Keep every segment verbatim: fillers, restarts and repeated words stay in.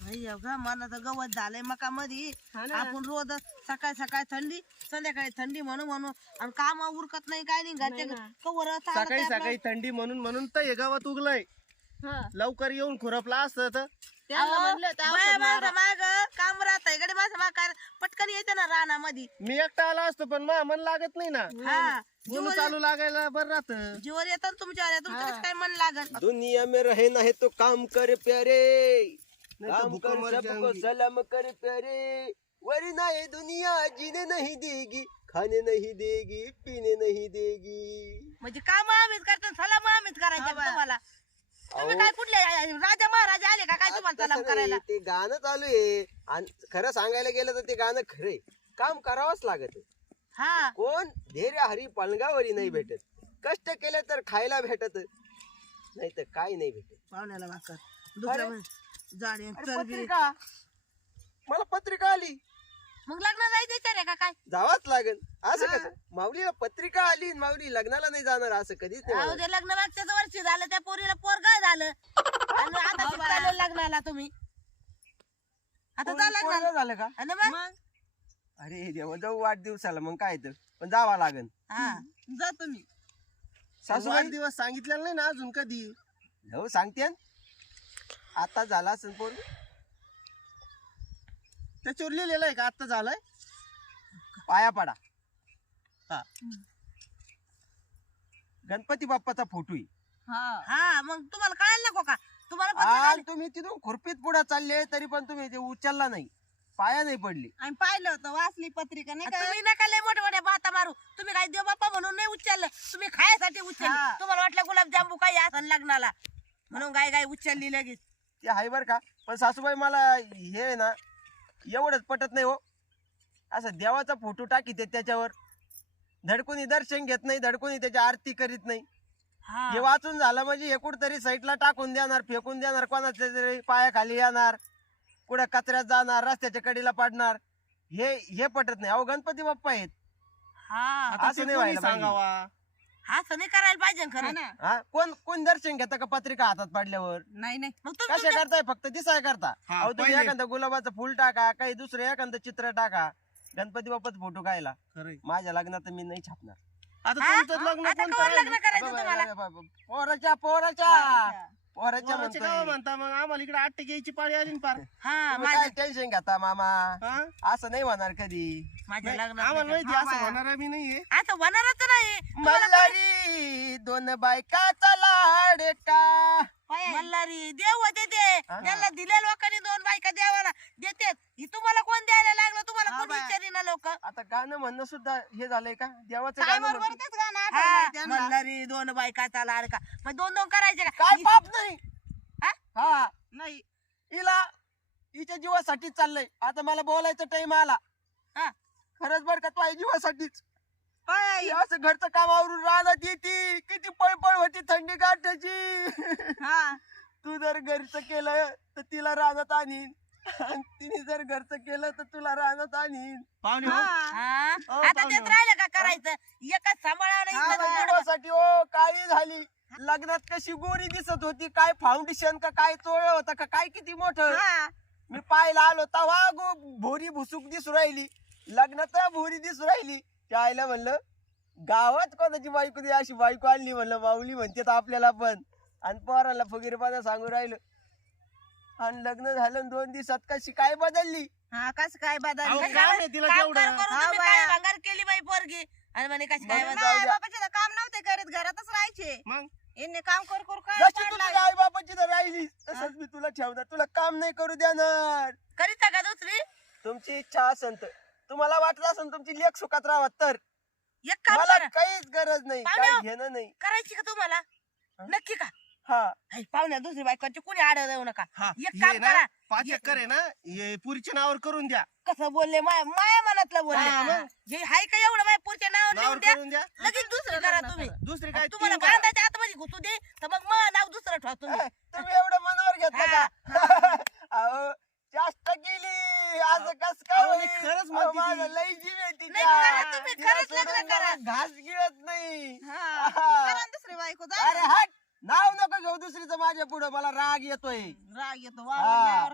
मला तर गवत झालंय मका मध्ये आपण रोज सकाळ सकाळ थंडी संध्याकाळी थंडी म्हणून म्हणून आणि काम उरकत नाही काय नाही घरच्या कवर सकाळी सकाळी थंडी म्हणून म्हणून तर हे गवत उगलंय लवकर येऊन खुरपला असत माग काम राहत इकडे माझं माग काय पटकन येते ना रानामध्ये मी एकटा आला असतो पण मा मन लागत नाही ना हा जीव चालू लागायला बरं राहत जीवर येतात तुमच्या तुमचं काय मन लागत दुनिया में रहना है तो काम कर प्यारे काम कर सबको सलाम कर प्यारे वरना ये दुनिया जीने नहीं देगी खाने नहीं देगी पीने नहीं देगी म्हणजे काम आम्हीच करतो सलाम आम्हीच करायचं तुम्हाला तुम्ही काय कुठले राजा महाराजा आले का काय तुम्हाला सलाम करायला ते गाणं चालू आहे आणि खरं सांगायला गेलं तर ते गाणं खरे काम करावंच लागत हा कोण धैर्य हरी पलंगावरी नाही भेटत कष्ट केले तर खायला भेटत नाही तर काय नाही भेटत पाहुण्याला भाकर दुसरं जाणे पत्रिका मला पत्रिका आली मग लग्न जायचं रे का काय जावाच लागेल असं कसं माऊलीला पत्रिका आली माऊली लग्नाला नाही जाणार असं कधीच नाही उद्या लग्न मागच्याच वर्षी झालं त्या पोरीला पोर काय झालं आणि आता चालू लग्नाला तुम्ही आता जा लग्नाला झालं का आणि मग अरे देवा जाऊ वाढदिवसाला मग काय तर पण जावा लागेल हा जा तुम्ही सासूबाई दिवस सांगितलेला नाही ना अजून कधी हो सांगते आता झाला असेल पोर त्याच्यावर लिहिलेलं आहे का आता झालंय पाया पडा हा गणपती बाप्पाचा फोटो हा मग तुम्हाला कळायला नको का तुम्हाला आहे तुम्ही तिथून खुरपीत पुढे चालले तरी पण तुम्ही ते उचलला नाही पाया नाही पडली आम्ही पाहिलं होतं वाचली पत्रिका नाही का तुम्ही नका लय मोठे मोठे भाता मारू तुम्ही काय देव बाप्पा म्हणून नाही उचललं तुम्ही खायसाठी उचललं तुम्हाला वाटलं गुलाबजांबू काही असं लग्नाला म्हणून गाय गाय उचलली लगेच ते आहे बर का पण सासूबाई मला हे ना एवढंच पटत नाही हो असं देवाचा फोटो टाकीते त्याच्यावर धडकोनी दर्शन घेत नाही धडकोनी त्याची आरती करीत नाही हे वाचून झालं म्हणजे हे कुठतरी साईडला टाकून देणार फेकून देणार कोणाच्या तरी पायाखाली येणार कुठं कचऱ्यात जाणार रस्त्याच्या कडेला पाडणार हे हे पटत नाही अहो गणपती बाप्पा आहेत असं नाही व्हायला सांगावा हा असं नाही करायला पाहिजे खरं ना हा कोण कोण दर्शन घेता का पत्रिका हातात पाडल्यावर नाही नाही मग कशा करताय फक्त दिसाय करता हा, अहो तुम्ही पहिले. एखादं गुलाबाचं फुल टाका काही दुसरं एखादं चित्र टाका गणपती बाप्पाच फोटो कायला खरंय माझ्या लग्नात मी नाही छापणार आता तुमचं लग्न आता कोणतं कवर राहिलं? लग्न करायचं तुम्हाला पोराच्या पोराच्या पोराच्या पोराचे म्हणतोय. गाव म्हणता मग आम्हाला इकडे आठ घ्यायची पाळी आली ना पार हा तुम्ही काय टेन्शन घेता मामा हा? असं नाही होणार कधी माझ्या आम्हाला लग्नात माहिती असं होणार मी नाहीये आता होणारच नाही मल्हारी दोन बायकाचा लाडका मल्हारी देव होते ते त्यांना दिल्या लोकांनी दोन बायका देवाला देतात ही तुम्हाला कोण द्यायला लागलं तुम्हाला कोण विचारी ना लोक आता गाणं म्हणणं सुद्धा हे झालंय का देवाचं गाणं म्हणतो. मल्हारी दोन बायकाचा लाडका मग दोन दोन करायचे का काय पाप नाही हा? हा नाही हिला हिच्या जीवासाठीच चाललंय आता मला बोलायचा टाइम आला हा. खरंच बर का तू जीवासाठीच पाय हे असं घरचं काम आवरून राहण्यात येते किती पळपळ होती थंडी गाठायची हा तू जर घरचं केलं तर तिला राहण्यात आणीन आणि तिने जर घरचं केलं तर तुला राहण्यात आणीन पाहुणे हो. हा. हो, आता पाहुणे. तेच राहिलं का करायचं एकच सांभाळा हा, नाही जीवासाठी ओ काळी झाली लग्नात कशी गोरी दिसत होती काय फाउंडेशन का काय चोळ होता का काय किती मोठं मी पाहायला आलो तवा गो भोरी भुसुक दिसू राहिली लग्नात भोरी दिसू राहिली त्या आईला म्हणलं गावात कोणाची बायको दे अशी बायको आणली म्हणलं माऊली म्हणते तर आपल्याला पण आणि पोराला फगीरपणा सांगू राहिलं आणि लग्न झालं दोन दिवसात कशी काय बदलली हा कसं काय अहो, बदल काय नाही तिला तेवढं. भंगार केली बाई पोरगी आणि म्हणे कशी काय मग बदल जाऊ द्या. बापाचे काम नव्हते करत घरातच राहायचे मग यांनी काम कर कर जशी तू तुझ्या आई बापाची तर राहिली तसंच मी तुला ठेवणार तुला काम नाही करू देणार करीता का दुसरी तुमची इच्छा असेल तर तुम्हाला वाटत असेल तुमची लेख सुखात राहावं तर एक काम मला करा काहीच गरज नाही पाहुणे. काही घेणं नाही करायची का तुम्हाला नक्की का हा हाय, पाहुण्या दुसरी बायकोची कुणी आड देऊ नका हा एक हे काम ना करा पाच एकर आहे ना हे पुरीच्या नावावर करून द्या कसं बोलले माया माया मनातलं हा, बोलले मग. जे हाय का एवढं माय पुढच्या नाव नावावर लिहून द्या करून द्या लगेच दुसरं करा तुम्ही दुसरी काय तुम्हाला तीन करा. बांधाच्या आतमध्ये घुसू दे तर मग मग नाव दुसरं ठेवा तुम्ही ए, तुम्ही एवढं मनावर घेतलं हा, का अहो जास्त केली असं कस काय अहो, होईल? खरंच अहो, म्हणते ती. माझं लई जीव आहे नाही तिच्या. करा तुम्ही तिला खरंच लग्न सोडून करा मला घास गिळत नाही हा. हा. करा ना दुसरी बायको अरे हट नाव नको घेऊ दुसरीचं माझ्या पुढे मला राग येतोय राग येतो हा. वावर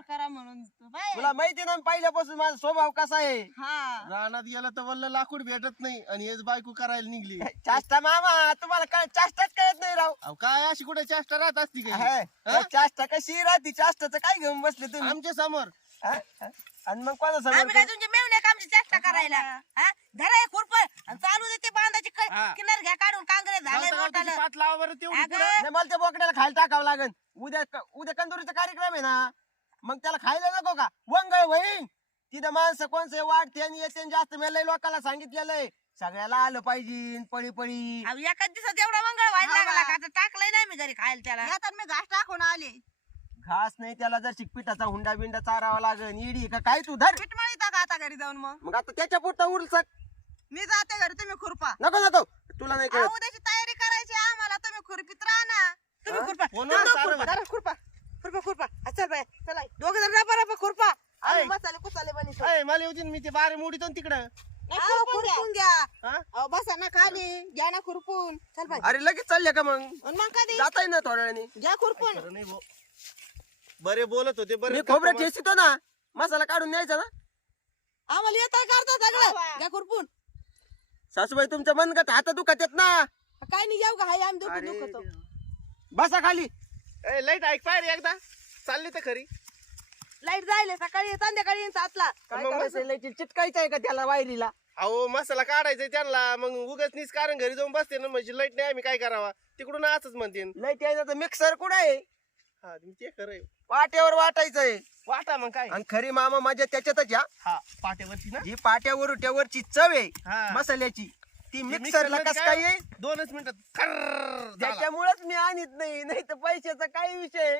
करा म्हणून बाय. तुला माहिती ना पहिल्यापासून माझा स्वभाव कसा आहे. हा रानात गेलं तर वल्ल लाकूड भेटत नाही आणि हेच बायको करायला निघली. चाष्टा मामा तुम्हाला काय चाष्टाच कळत नाही राव. अहो, काय अशी कुठे चेष्टा राहत असती काय हे, हा? चाष्टा कशी राहते चाष्टाचं काय घेऊन बसले तुम्ही. आमच्या समोर हा? हा? आणि मग कोणा आम्ही काय समोर तुमचे मेवणे का आमची चेष्टा करायला हा धरा हे खुरप आणि चालू देते बांधाची क- हा. किनार घ्या काढून कांगरे झाले गावता गावताची मोठालं. पात लावा बरं तेवढी अगं, पुढं. नाही, मला त्या बोकड्याला खायला टाकावं लागेल. उद्या उद्या कंदुरीचा कार्यक्रम आहे ना, मग त्याला खायला नको का वंगळ होईन. तिथं माणसं कोणचं वाढते आणि येते आणि जास्त मेलय लोकांना सांगितलेलं आहे सगळ्याला आलं पाहिजे पळी पळी. अहो, एकाच दिवसात एवढा मंगळ व्हायला लागला का आता टाकलंय ना मी घरी खायला त्याला मी घास टाकून आले. घास नाही त्याला जर पिठाचा हुंडा बिंडा चारावा लागेल. इडी का काय तू धर. पीठ मळीता का आता घरी जाऊन मग मग आता त्याच्या पुरता उरसक मी जाते घरी, तुम्ही खुरपा. नको नको तुला नाही अहो, कळत. उद्याची तयारी करायची आम्हाला, तुम्ही खुरपीत राहा ना. तुम्ही हा? खुरपा फोनवर तुम्ही सारं खुरपा बघ. जरा खुरपा खुरपा खुरपा हा, चल बाय चला दोघ जण रपा रपा खुरपा आम्ही ऐक. मसाले कुसाले बनवतो. अय, मला येऊ दे ना, मी ते बारे मोडीतो ना तिकडं. नाही, अहो, खुरपून घ्या. खुरपून घ्या. हा? अहो, बसा ना खाली, घ्या ना खुरपून. चल बाय अरे लगेच चालले का मग आणि मग कधी जाता येईल ना थोड्या वेळाने. घ्या खुरपून. खरं नाही भाऊ. बरे बोलत होते बरे मी खोबरं ठेसितो ना मसाला काढून न्यायचा ना. आम्हाला येत करता सगळं वा. घ्या खुरपून सासूबाई तुमचं मन का हात दुखत येत ना. काय नाही येऊ का हाय आम्ही दुखू अरे दुखतो बसा खाली. ए, लाईट ऐक पाय रे एकदा चालली तर खरी. लाईट जायले सकाळी संध्याकाळी येईन सातला काय मग करायचं लय चिटकायचं आहे का त्याला वायरीला. अहो मसाला काढायचा त्यांना मग उगाच निस कारण घरी जाऊन बसते ना म्हणजे लाईट नाही आम्ही काय करावा तिकडून असंच म्हणते. लय त्याचा मिक्सर कुठं आहे. हा ते खरंय. पाट्यावर वाटायचंय. वाटा मग काय आणि खरी मामा माझ्या त्याच्यातच या हा पाट्यावरती ना. जी पाट्यावर त्यावरची चव आहे हा. मसाल्याची ती ते मिक्सरला मिक्सरमध्ये कस काय येईल. दोनच मिनिटात खर्र झाला. त्याच्यामुळेच मी आणत नाही नाही तर पैशाचा काय विषय.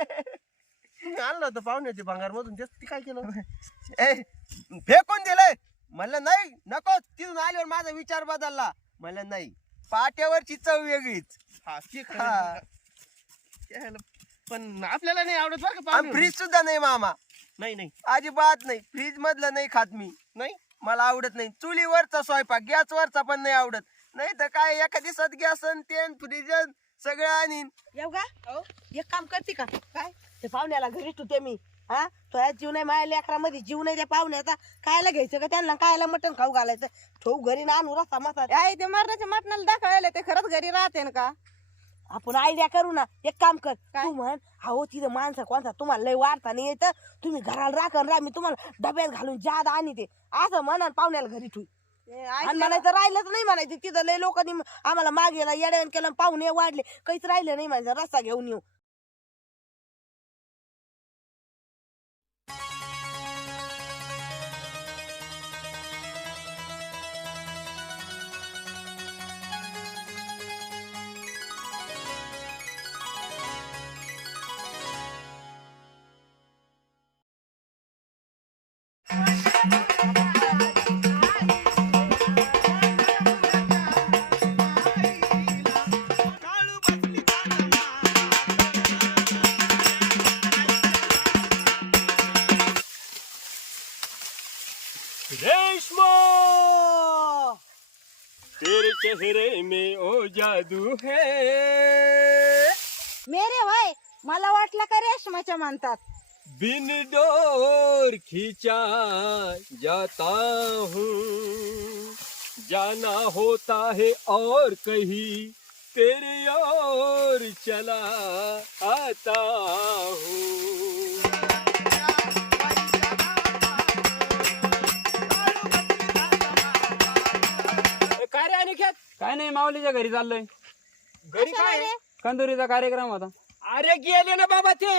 तुम्ही आणलं होतं पाहुण्याचे भांगार मधून तेच ती काय केलं. ए, फेकून दिलंय म्हणलं नाही नको. तिथून आल्यावर माझा विचार बदलला. म्हणलं नाही पाट्यावरची चव वेगळीच. हा ते हा. खरं. त्याला- पण आपल्याला नाही आवडत बरं का आणि पाहुणे. फ्रीज सुद्धा नाही मामा. नाही नाही अजिबात नाही. फ्रीज मधलं नाही खात मी. नाही मला आवडत नाही. चुलीवरचा स्वयंपाक गॅसवरचा पण नाही आवडत. नाही तर काय एका दिवसात गॅस तेन फ्रीज सगळं आणीन. येऊ का एक काम करते का काय ते पाहुण्याला घरी ठेवते मी हा तो या जीव नाही माझ्या लेकरामध्ये जीव नाही त्या पाहुण्याचा कायला घ्यायचं का त्यांना कायला मटण खाऊ घालायचं ठेवू घरी ना आणू रस्ता मसा आहे ते मरणाच्या मटणाला दाखवायला ते खरंच घरी राहते ना का. आपण आयडिया करू ना एक काम कर काय? तू म्हण अहो तिथं माणसं कोणता तुम्हाला लय वाढता नाही येतं तुम्ही घराला राखण राहा मी तुम्हाला डब्यात घालून जादा आणि ते असं म्हणा पाहुण्याला घरी ठेवू ते आणि ऐकलं म्हणायचं राहिलंच नाही म्हणायचं तिथं लय लोकांनी आम्हाला मागेला येड्यान केलं पाहुणे वाढले काहीच राहिलं नाही म्हणायचं रस्ता घेऊन येऊ. रेशमा तेरे चेहरे में ओ जादू है. मेरे वय मला वाटलं का रेशमाच्या म्हणतात. बिन डोर खींचा जाता हूँ जाना होता है और कहीं तेरे और चला आता हूँ. काय रे अनिकेत? काय नाही माऊलीच्या घरी चाललोय. घरी काय आहे? कंदुरीचा कार्यक्रम होता. अरे गेले ना बाबा ते.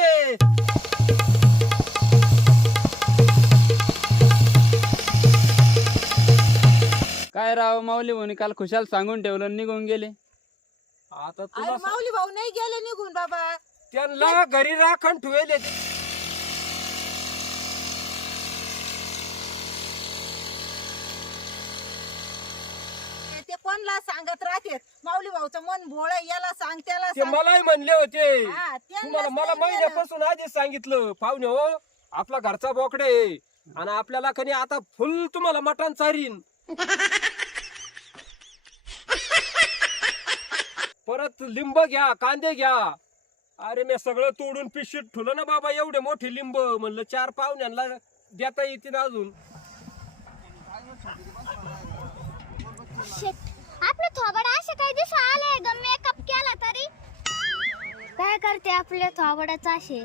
काय राव माऊली म्हणे काल खुशाल सांगून ठेवलं आणि निघून गेले. आता अरे तुला माऊली भाऊ नाही गेले निघून बाबा. त्यांना घरी राखण ठेवले. ते- ते कोणला सांगत राहते माऊली भाऊचं मन भोळ याला सांग त्याला ते सांग. मलाही म्हणले होते. हा, त्यांनाच तुम्हाला मला नाही महिन्यापासून आधीच सांगितलं पाहुणे हो आपला घरचा बोकडे आहे. आणि आपल्याला कधी आता फुल तुम्हाला मटण चारीन. परत लिंब घ्या कांदे घ्या अरे मी सगळं तोडून पिशवीत ठेवलं ना बाबा, एवढे मोठे लिंब म्हणलं चार पाहुण्यांना देता येतील अजून. आपलं थोबड असं काही दिवस आलंय ग, मेकअप केला तरी काय करते आपल्या थोबडाचं असे.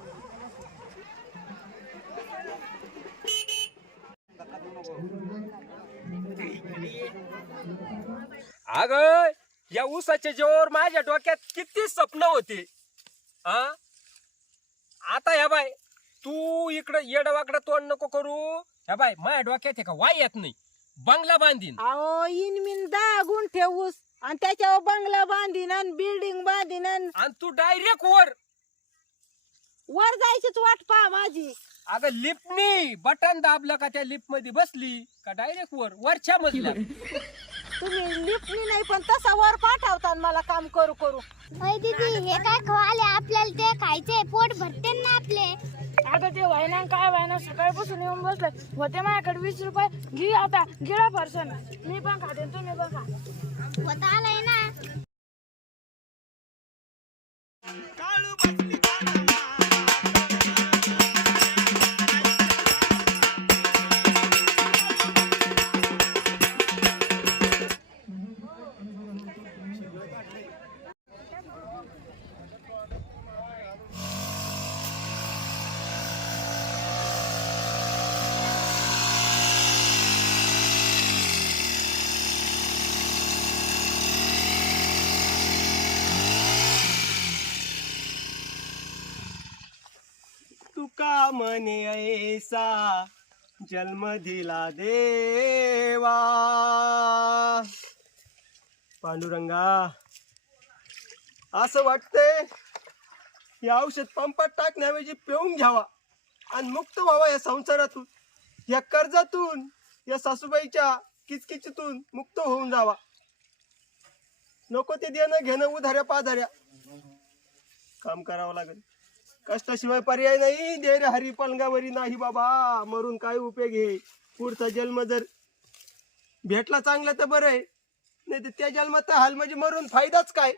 अग या ऊसाच्या जेव्हावर माझ्या डोक्यात किती स्वप्न होते. हा आता ह्या बाय तू इकडं येडवाकडं तोंड नको करू. ह्या बाय माझ्या डोक्यात आहे का वाय येत नाही, बंगला बांधीन. अहो इन मिन दहा गुंठे ऊस आणि त्याच्यावर बंगला बांधीन आणि बिल्डिंग बांधीन आणि आणि तू डायरेक्ट वर. वर जायचीच वाट पहा माझी. अगं लिफ्टनी बटन दाबलं का त्या लिफ्ट मध्ये बसली का डायरेक्ट वर वरच्या मजल्या. तुम्ही लिफ्टनी नाही पण तसा वर पाठवता मला काम करू करू. अय दीदी हे काय खवाले, आपल्याला ते खायचे पोट भरते ना आपले. आता ते व्हायना काय व्हायना सकाळपासून येऊन बसले होते माझ्याकडे वीस रुपये घे, आता गिळा पर्सन मी पण खाते तुम्ही पण खा. होता आलाय ना. तुका म्हणे ऐसा जन्म दिला देवा. पांडुरंगा असं वाटतंय हे औषध पंपात टाकण्याऐवजी पिऊन घ्यावा आणि मुक्त व्हावा या संसारातून, या कर्जातून, या सासूबाईच्या किचकिचीतून मुक्त होऊन जावा. नको ते देणं घेणं उधाऱ्या पाधाऱ्या काम करावं लागेल. कष्टाशिवाय पर्याय नाही. देर हरी पलंगावरी नाही बाबा, मरून काय उपयोग आहे. पुढचा जन्म जर भेटला चांगला तर बरं आहे, नाही तर त्या जन्मात हाल म्हणजे मरून फायदाच काय.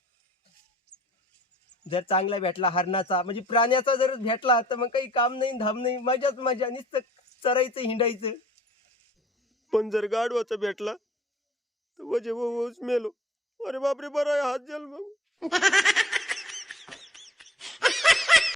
जर चांगला भेटला हरणाचा म्हणजे प्राण्याचा जर भेटला तर मग काही काम नाही धाम नाही, मजाच मजा, नुसतं चरायचं हिंडायचं. पण जर गाढवाचा भेटला तर वजे वो मेलो. अरे बापरे, बरं आहे हात जन्म.